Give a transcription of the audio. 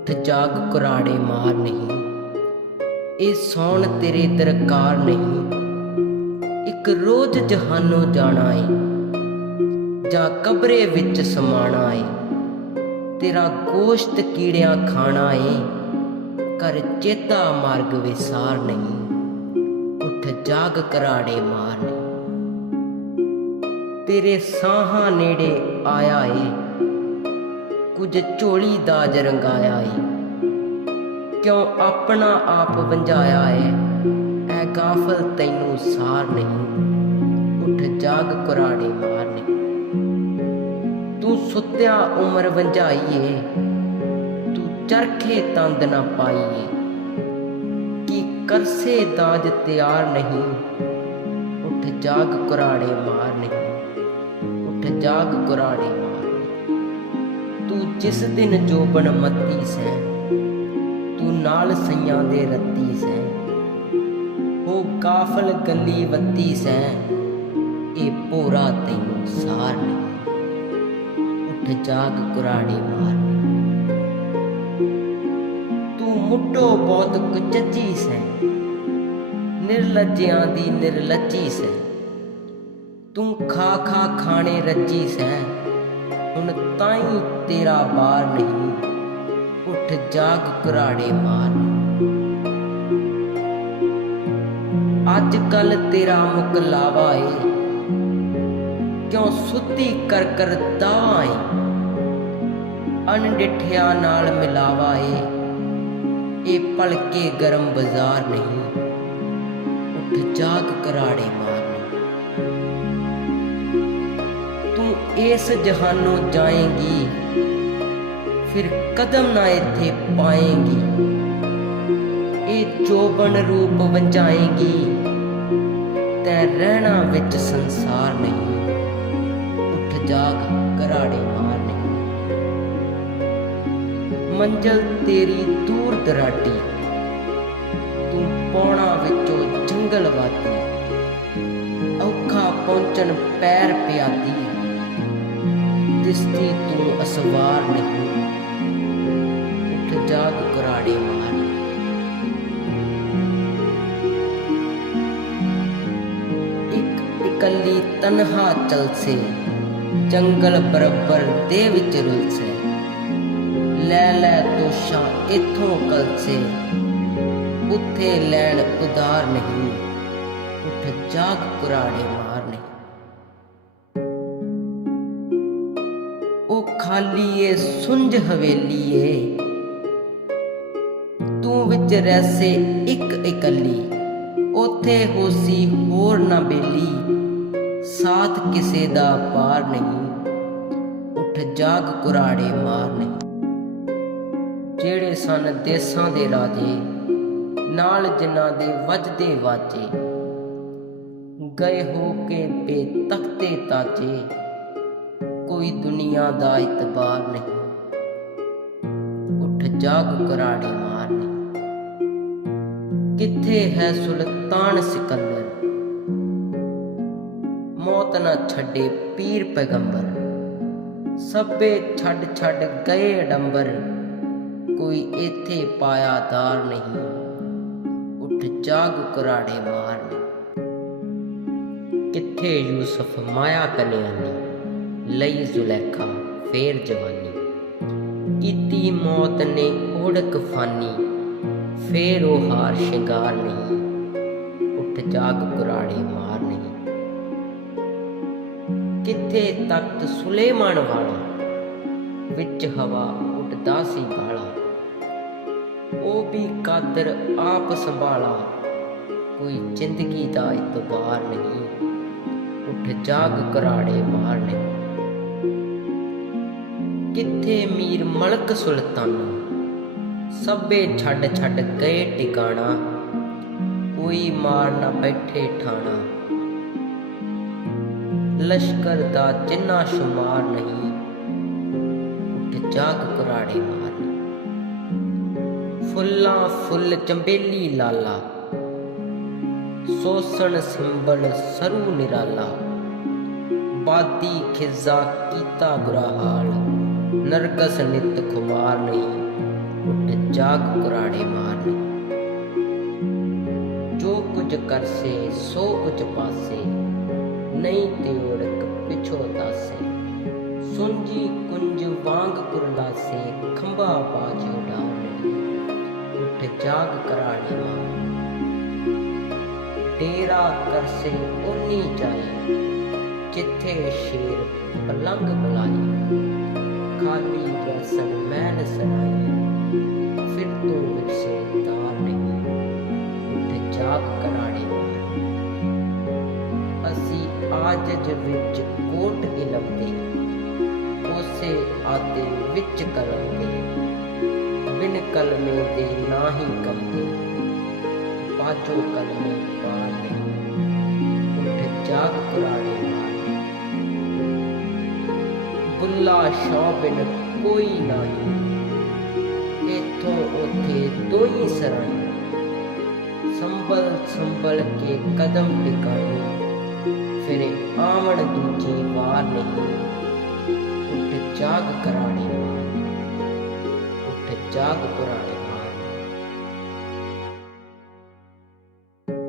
ਉੱਠ ਜਾਗ ਕੁਰਾੜੇ ਮਾਰ ਨਹੀਂ। ਇਹ ਸੌਣ ਤੇਰੇ ਦਰਕਾਰ ਨਹੀਂ। ਇੱਕ ਰੋਜ਼ ਜਹਾਨੋਂ ਜਾਣਾ ਏ, ਜਾਂ ਕਬਰੇ ਵਿੱਚ ਸਮਾਣਾ ਏ। ਤੇਰਾ ਗੋਸ਼ਤ ਕੀੜਿਆਂ ਖਾਣਾ ਏ ਕਰ ਚੇਤਾ ਮਾਰਗ ਵਿਸਾਰ ਨਹੀਂ। ਉੱਠ ਜਾਗ ਕਰਾੜੇ ਮਾਰ ਨਹੀਂ। ਤੇਰੇ ਸਾਹਾਂ ਨੇੜੇ ਆਇਆ ਏ ਕੁਝ ਝੋਲੀ ਦਾਜ ਰੰਗਾਇਆ ਏ। ਕਿਉਂ ਆਪਣਾ ਆਪ ਵੰਜਾਇਆ ਏ? ਐ ਗਾਫਲ ਤੈਨੂੰ ਸਾਰ ਨਹੀਂ। ਉੱਠ ਜਾਗ ਕੁਰਾੜੇ ਮਾਰ ਨਹੀਂ। ਤੂੰ ਸੁੱਤਿਆ ਉਮਰ ਵੰਜਾਈਏ ਤੂੰ ਚਰਖੇ ਤੰਦ ਨਾ ਪਾਈਏ ਕੀ ਕਰਸੇ ਦਾਜ ਤਿਆਰ ਨਹੀਂ? ਉੱਠ ਜਾਗ ਕੁਰਾੜੇ ਮਾਰ ਨਹੀਂ। ਉੱਠ ਜਾਗ ਕੁਰਾੜੇ ਮਾਰ ਤੂੰ ਜਿਸ ਦਿਨ ਜੋਬਨ ਮੱਤੀ ਸੈਂ ਤੂੰ ਨਾਲ ਸਈਆਂ ਦੇ ਰੱਤੀ ਸੈਂ ਉਹ ਕਾਫਲ ਗੱਲੀ ਵੱਤੀ ਸੈਂ ਇਹ ਪੋਰਾ ਤੈਨੂੰ ਸਾਰ ਨਹੀਂ। ਉੱਠ ਜਾਗ ਕੁਰਾੜੀ ਮਾਰ ਤੂੰ ਮੁੱਢੋ ਬਹੁਤ ਕੁਚੱਜੀ ਸੈਂ ਨਿਰਲੱਜਿਆਂ ਦੀ ਨਿਰਲੱਜੀ ਸੈਂ ਤੂੰ ਖਾ ਖਾ ਖਾਣੇ ਰੱਜੀ ਸੈਂ ਤਾਈ ਤੇਰਾ ਬਾਰ ਨਹੀਂ, ਉੱਠ ਜਾਗ ਕੁਰਾੜੇ ਮਾਰ ਅੱਜ ਕੱਲ ਤੇਰਾ ਮੁਕਲਾਵਾ ਏ, ਕਿਉਂ ਸੁੱਤੀ ਕਰ ਕਰ ਦਾਏ ਅਣਡਿਠਿਆ ਨਾਲ ਮਿਲਾਵਾ ਏ, ਇਹ ਪਲਕੇ ਗਰਮ ਬਾਜ਼ਾਰ ਨਹੀਂ, ਉੱਠ ਜਾਗ ਘਰਾੜੇ ਮਾਰ ਇਸ ਜਹਾਨੋਂ ਜਾਏਗੀ। ਫਿਰ ਕਦਮ ਨਾ ਇੱਥੇ ਪਾਏਗੀ। ਇਹ ਚੋਬਨ ਰੂਪ ਵੰਜਾਏਂਗੀ। ਤੈ ਰਹਿਣਾ ਵਿੱਚ ਸੰਸਾਰ ਨਹੀਂ। ਉੱਠ ਜਾਗ ਕਰਾੜੇ ਨਹੀਂ। ਮੰਜ਼ਲ ਤੇਰੀ ਦੂਰ ਦਰਾਟੀ ਤੂੰ ਪੌਣਾ ਵਿੱਚੋਂ ਜੰਗਲਵਾਦੀ ਔਖਾ ਪਹੁੰਚਣ ਪੈਰ ਪਿਆਦੀ। ਦਿਸਦੀ ਤੂੰ ਅਸਵਾਰ ਨਹੀਂ ਉੱਠ ਜਾਗ ਕਰਾੜੇ ਮਾਰ। ਇੱਕ ਇਕੱਲੀ ਤਨਹਾ ਚਲਸੇ, ਜੰਗਲ ਬਰਬਰ ਦੇ ਵਿੱਚ ਰੁਲਸੇ। ਲੈ ਲੈ ਤੋਸ਼ਾਂ ਇਥੋਂ ਕਲਸੇ, ਉੱਥੇ ਲੈਣ ਉਦਾਰ ਨਹੀਂ ਉੱਠ ਜਾਗ ਕੁਰਾੜੇ ਮਾਰ। ਉਹ ਖਾਲੀ ਏ ਸੁੰਝ ਹਵੇਲੀ ਏ ਤੂੰ ਵਿੱਚ ਰਹਿਸੇ ਇੱਕ ਇਕੱਲੀ, ਉਥੇ ਹੋਸੀ ਹੋਰ ਨਾ ਬੇਲੀ। ਸਾਥ ਕਿਸੇ ਦਾ ਪਾਰ ਨਹੀਂ, ਉੱਠ ਜਾਗ ਕੁਰਾੜੇ ਮਾਰ ਨਹੀਂ। ਜਿਹੜੇ ਸਨ ਦੇਸਾਂ ਦੇ ਰਾਜੇ, ਨਾਲ ਜਿਨ੍ਹਾਂ ਦੇ ਵੱਜਦੇ ਵਾਜੇ। ਗਏ ਹੋ ਕੇ ਬੇਤਖਤੇ ਤਾਜੇ। ਕੋਈ ਦੁਨੀਆ ਦਾ ਇਤਬਾਰ ਨਹੀਂ। ਉੱਠ ਜਾਗ ਕਰਾੜੇ ਮਾਰ ਨਹੀਂ ਕਿੱਥੇ ਹੈ ਸੁਲਤਾਨ ਸਿਕੰਦਰ? ਮੌਤ ਨਾ ਛੱਡੇ ਪੀਰ ਪੈਗੰਬਰ। ਸਭੇ ਛੱਡ ਛੱਡ ਗਏ ਅਡੰਬਰ। ਕੋਈ ਇੱਥੇ ਪਾਇਆਦਾਰ ਨਹੀਂ। ਉੱਠ ਜਾਗ ਕਰਾੜੇ ਮਾਰਨੇ। ਕਿੱਥੇ ਯੂਸਫ ਮਾਇਆ ਕਲਿਆਣੀ ਲਈ ਜ਼ੁਲੈਖਾ, ਫੇਰ ਜਵਾਨੀ। ਕੀਤੀ ਮੌਤ ਨੇ ਓੜਕ ਫਾਨੀ, ਫੇਰ ਉਹ ਹਾਰ ਸ਼ਿੰਗਾਰ ਨਹੀਂ, ਉੱਠ ਜਾਗ ਕੁਰਾੜੇ ਮਾਰ ਨਹੀਂ। ਕਿੱਥੇ ਤਖਤ ਸੁਲੇਮਾਨ ਵਾਲਾ, ਵਿੱਚ ਹਵਾ ਉੱਡਦਾ ਸੀ ਬਾਲਾ ਉਹ ਵੀ ਕਾਦਰ ਆਪ ਸੰਭਾਲਾ, ਕੋਈ ਜ਼ਿੰਦਗੀ ਦਾ ਇਤਬਾਰ ਨਹੀਂ, ਉੱਠ ਜਾਗ ਕਰਾੜੇ ਮਾਰ ਨਹੀਂ। ਕਿੱਥੇ ਮੀਰ ਮਲਕ ਸੁਲਤਾਨਾ ਸਭੇ ਛੱਡ ਛੱਡ ਗਏ ਟਿਕਾਣਾ, ਕੋਈ ਮਾਰ ਨਾ ਬੈਠੇ ਠਾਣਾ। ਲਸ਼ਕਰ ਦਾ ਜਿੰਨਾ ਸ਼ੁਮਾਰ ਨਹੀਂ, ਉੱਠ ਜਾਗ ਕੁਰਾੜੇ ਮਾਰ। ਫੁੱਲਾਂ ਫੁੱਲ ਚੰਬੇਲੀ ਲਾਲਾ, ਸੋਸਣ ਸਿੰਬਲ ਸਰੂ ਨਿਰਾਲਾ। ਬਾਦੀ ਖਿਜ਼ਾ ਕੀਤਾ ਬੁਰਾ ਹਾਲ। ਨਰਕਸ ਨਿਤ ਖੁਮਾਰ ਨਹੀਂ ਉੱਠ ਜਾਗ ਕੁਰਾੜੇ ਮਾਰਨੇ ਜੋ ਕੁਝ ਕਰਸੇ, ਸੋ ਕੁਝ ਪਾਸੇ, ਨਹੀਂ ਤੇ ਓੜਕ ਪਿਛੋ ਦਾਸੇ। ਸੁੰਜੀ ਕੁੰਜ ਵਾਂਗ ਕੁਰਲਾਸੇ ਖੰਭਾ ਬਾਜ ਉਡਾਉਣੇ ਉੱਠ ਜਾਗ ਕਰਾੜੇ ਮਾਰ ਡੇਰਾ ਕਰਸੇ ਉਨੀ ਜਾਈ, ਜਿੱਥੇ ਸ਼ੇਰ ਪਲੰਗ ਬੁਲਾਈ। ਖਾਲੀ ਰਸਨ ਮੈਲ ਸਰਾਈ ਫਿਰ ਤੂੰ ਵਿਰਸੇ ਤਾਰ ਨਹੀਂ ਉੱਠ ਜਾਗ ਕਰਾੜੇ ਮਾਰ। ਅਸੀਂ ਆਜਜ ਵਿੱਚ ਕੋਟ ਇਲਮ ਦੇ ਉਸੇ ਆਦੇ ਵਿੱਚ ਕਲਮ ਦੇ ਬਿਨ ਕਲਮੇ ਦੇ ਨਾਹੀ ਕੰਦੇ ਬਾਜੋ ਕਲਮੇ ਪਾਰ ਨਹੀਂ, ਉੱਠ ਜਾਗ ਕੁਰਾੜੇ ਮਾਰ। ਬੁੱਲਾ ਸ਼ੌ ਬਿਨ ਕੋਈ ਨਹੀਂ ਇਥੋਂ ਉਥੇ ਦੋਈ ਸਰਾਈ ਸੰਭਲ ਸੰਭਲ ਕੇ ਕਦਮ ਟਿਕਾਈ ਫਿਰ ਆਵਣ ਦੂਜੀ ਵਾਰ ਨਹੀਂ। ਉੱਠ ਜਾਗ ਕਰਾੜੀ ਉੱਠ ਜਾਗ ਕੁਰਾੜੀ